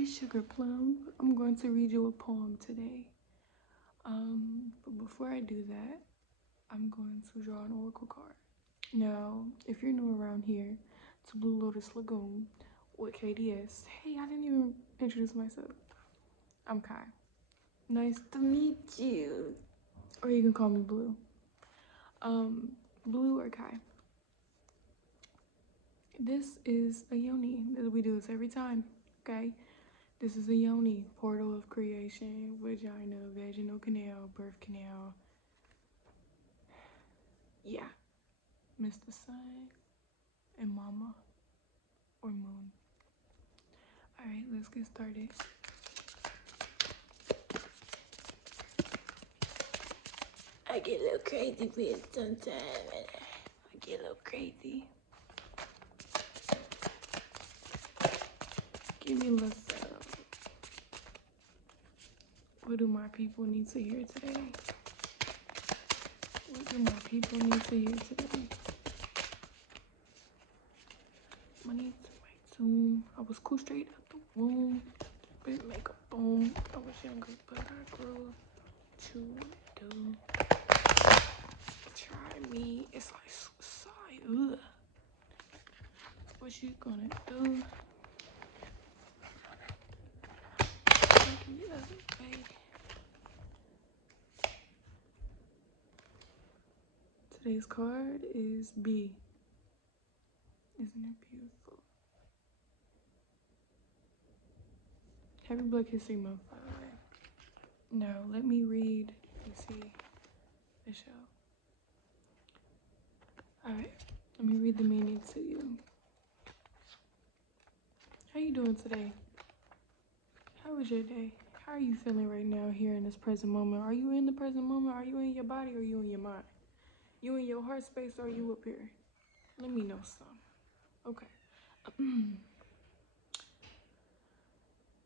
Hi, Sugar Plum. I'm going to read you a poem today. But before I do that, I'm going to draw an oracle card. Now, if you're new around here to Blue Lotus Lagoon with KDS, hey, I didn't even introduce myself. I'm Kai. Nice to meet you. Or you can call me Blue. Blue or Kai. This is a yoni. We do this every time, okay? This is a yoni, portal of creation, vagina, vaginal canal, birth canal. Yeah, Mr. Sun and Mama or Moon. All right, let's get started. I get a little crazy with sometimes. I get a little crazy. Give me a little sound. What do my people need to hear today? What do my people need to hear today? I need to write soon. I was cool straight out the womb. Big makeup boom. I was younger, but I grew to do. Try me. It's like suicide. Ugh. What you gonna do? Today's card is B. Isn't it beautiful? Happy Black History Month, by the way. Now, let me read and see the show. Alright, let me read the meaning to you. How you doing today? How was your day? How are you feeling right now here in this present moment? Are you in the present moment? Are you in your body or are you in your mind? You in your heart space or are you up here? Let me know some. Okay.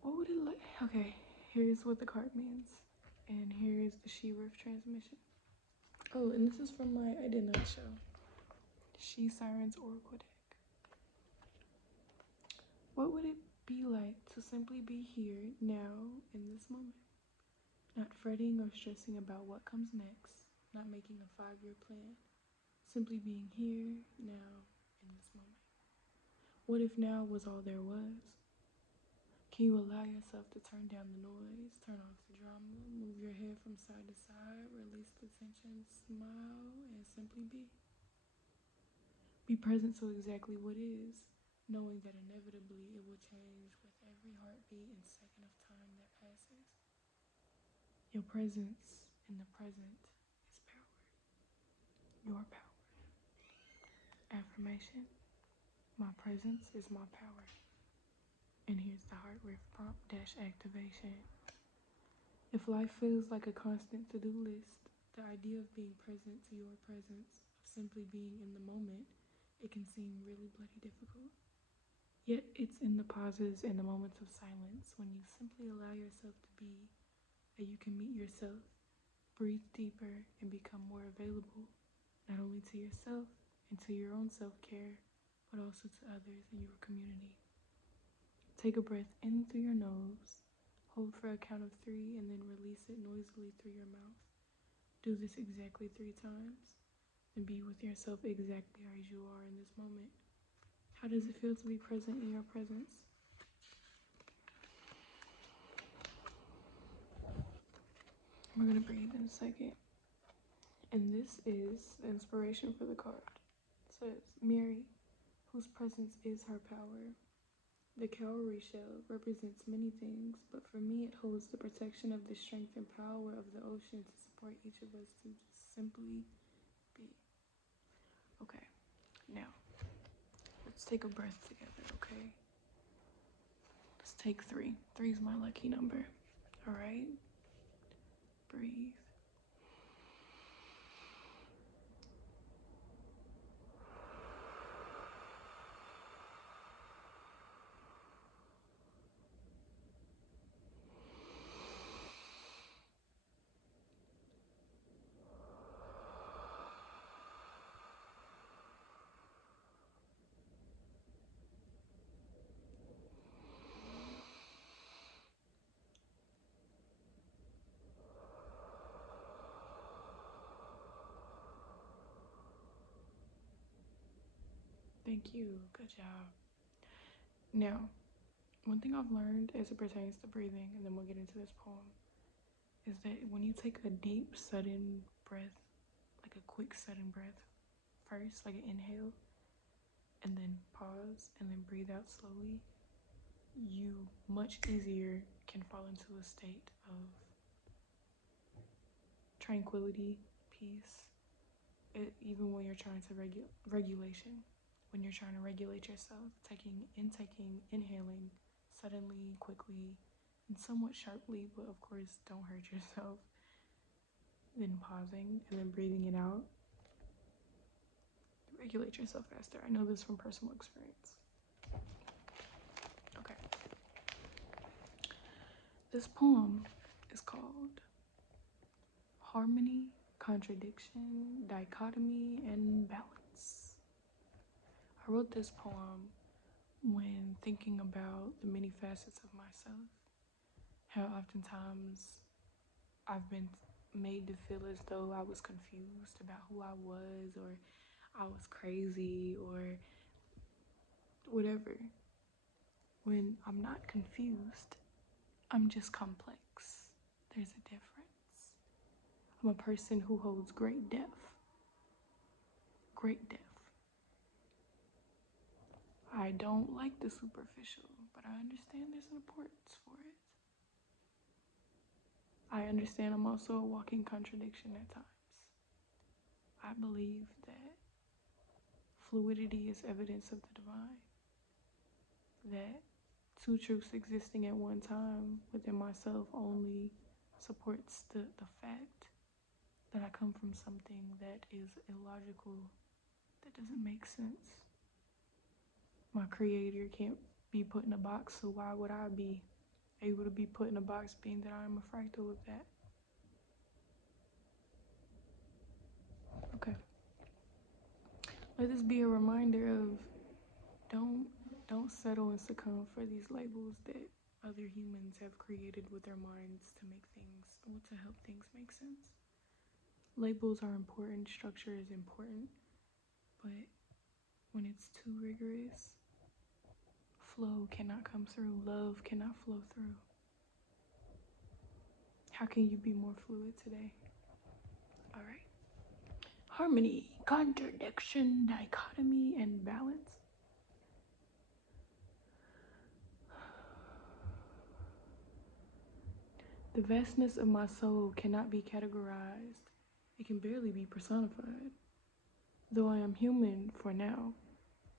What would it look? Okay, here's what the card means. And here's the She-Riff transmission. Oh, and this is from my I Did Not Show. She Sirens Oracle deck. What would it be like to simply be here now in this moment? Not fretting or stressing about what comes next, not making a 5-year plan, simply being here now in this moment. What if now was all there was? Can you allow yourself to turn down the noise, turn off the drama, move your head from side to side, release the tension, smile, and simply be? Be present to exactly what is, knowing that inevitably it will change with every heartbeat and second of time that passes. Your presence in the present is power. Your power. Affirmation. My presence is my power. And here's the heart riff prompt dash activation. If life feels like a constant to-do list, the idea of being present to your presence, of simply being in the moment, it can seem really bloody difficult. Yet it's in the pauses and the moments of silence when you simply allow yourself to be that you can meet yourself, breathe deeper, and become more available, not only to yourself and to your own self-care, but also to others in your community. Take a breath in through your nose, hold for a count of 3, and then release it noisily through your mouth. Do this exactly 3 times, and be with yourself exactly as you are in this moment. How does it feel to be present in your presence? We're gonna breathe in a second. And this is the inspiration for the card. It says, Mary, whose presence is her power. The cowrie shell represents many things, but for me it holds the protection of the strength and power of the ocean to support each of us to just simply be. Okay, now, let's take a breath together, okay? Let's take 3. 3 is my lucky number. All right? Breathe. Thank you. Good job. Now, one thing I've learned as it pertains to breathing, and then we'll get into this poem, is that when you take a deep, sudden breath, like a quick, sudden breath first, like an inhale, and then pause, and then breathe out slowly, you much easier can fall into a state of tranquility, peace, even when you're trying to regulation, when you're trying to regulate yourself, inhaling suddenly, quickly, and somewhat sharply, but of course don't hurt yourself, then pausing and then breathing it out. Regulate yourself faster. I know this from personal experience. Okay. This poem is called Harmony, Contradiction, Dichotomy, and Balance. I wrote this poem when thinking about the many facets of myself, how oftentimes I've been made to feel as though I was confused about who I was, or I was crazy, or whatever. When I'm not confused, I'm just complex. There's a difference. I'm a person who holds great depth. Great depth. I don't like the superficial, but I understand there's an importance for it. I understand I'm also a walking contradiction at times. I believe that fluidity is evidence of the divine, that two truths existing at one time within myself only supports the fact that I come from something that is illogical, that doesn't make sense. My creator can't be put in a box, so why would I be able to be put in a box, being that I am a fractal of that? Okay. Let this be a reminder of don't settle and succumb for these labels that other humans have created with their minds to make things, or to help things make sense. Labels are important, structure is important, but when it's too rigorous, flow cannot come through, love cannot flow through. How can you be more fluid today? All right. Harmony, contradiction, dichotomy, and balance. The vastness of my soul cannot be categorized. It can barely be personified. Though I am human for now,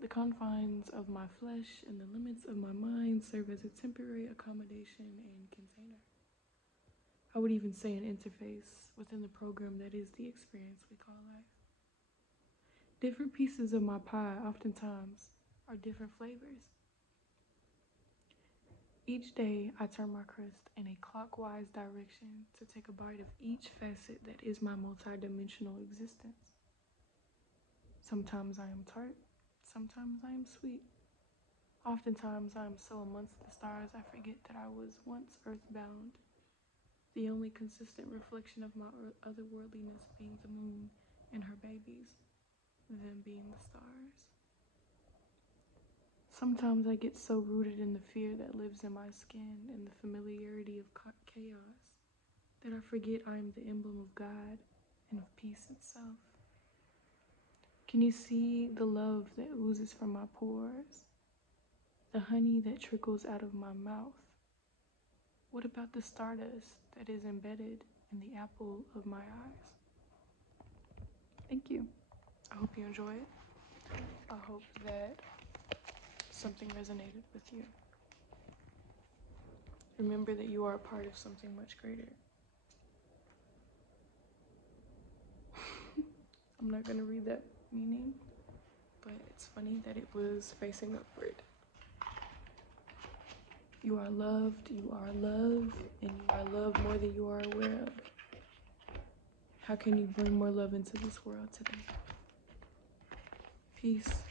the confines of my flesh and the limits of my mind serve as a temporary accommodation and container. I would even say an interface within the program that is the experience we call life. Different pieces of my pie oftentimes are different flavors. Each day I turn my crust in a clockwise direction to take a bite of each facet that is my multidimensional existence. Sometimes I am tart, sometimes I am sweet. Oftentimes I am so amongst the stars I forget that I was once earthbound, the only consistent reflection of my otherworldliness being the moon and her babies, them being the stars. Sometimes I get so rooted in the fear that lives in my skin and the familiarity of chaos that I forget I am the emblem of God and of peace itself. Can you see the love that oozes from my pores? The honey that trickles out of my mouth? What about the stardust that is embedded in the apple of my eyes? Thank you. I hope you enjoy it. I hope that something resonated with you. Remember that you are a part of something much greater. I'm not going to read that meaning, but it's funny that it was facing upward. You are loved, you are love, and you are loved more than you are aware of. How can you bring more love into this world today? Peace.